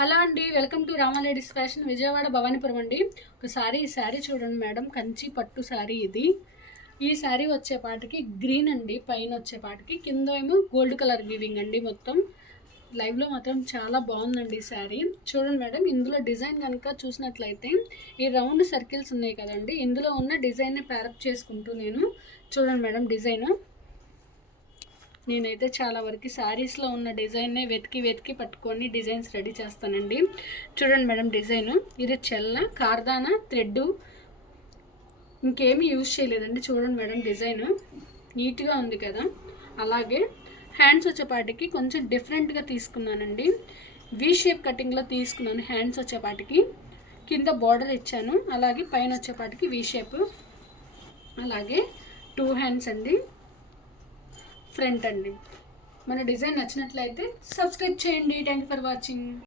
Hello అండి, welcome to Rama ladies fashion Vijayawada Bhavanipuram అండి. ఒకసారి ఈ శారీ చూడండి మేడం, కంచి పట్టు శారీ ఇది. ఈ శారీ వచ్చేపాటికి గ్రీన్ అండి, పైన వచ్చేపాటికి కింద ఏమో గోల్డ్ కలర్ వీవింగ్ అండి. మొత్తం లైవ్లో మాత్రం చాలా బాగుందండి ఈ శారీ. చూడండి మేడం, ఇందులో డిజైన్ కనుక చూసినట్లయితే ఈ రౌండ్ సర్కిల్స్ ఉన్నాయి కదండి, ఇందులో ఉన్న డిజైన్ని ప్యారప్ చేసుకుంటూ నేను చూడండి మేడం డిజైన్. నేనైతే చాలా వరకు శారీస్లో ఉన్న డిజైన్నే వెతికి పట్టుకొని డిజైన్స్ రెడీ చేస్తానండి. చూడండి మేడం డిజైను, ఇది చెల్ల కార్దానా థ్రెడ్, ఇంకేమీ యూజ్ చేయలేదండి. చూడండి మేడం డిజైను నీట్గా ఉంది కదా. అలాగే హ్యాండ్స్ వచ్చేపాటికి కొంచెం డిఫరెంట్గా తీసుకున్నానండి, వీ షేప్ కటింగ్లో తీసుకున్నాను. హ్యాండ్స్ వచ్చేపాటికి కింద బార్డర్ ఇచ్చాను, అలాగే పైన వచ్చేపాటికి వీ షేప్, అలాగే 2 హ్యాండ్స్ అండి, ఫ్రంట్ అండి. మన డిజైన్ నచ్చినట్లయితే సబ్స్క్రైబ్ చేయండి. Thank you for watching.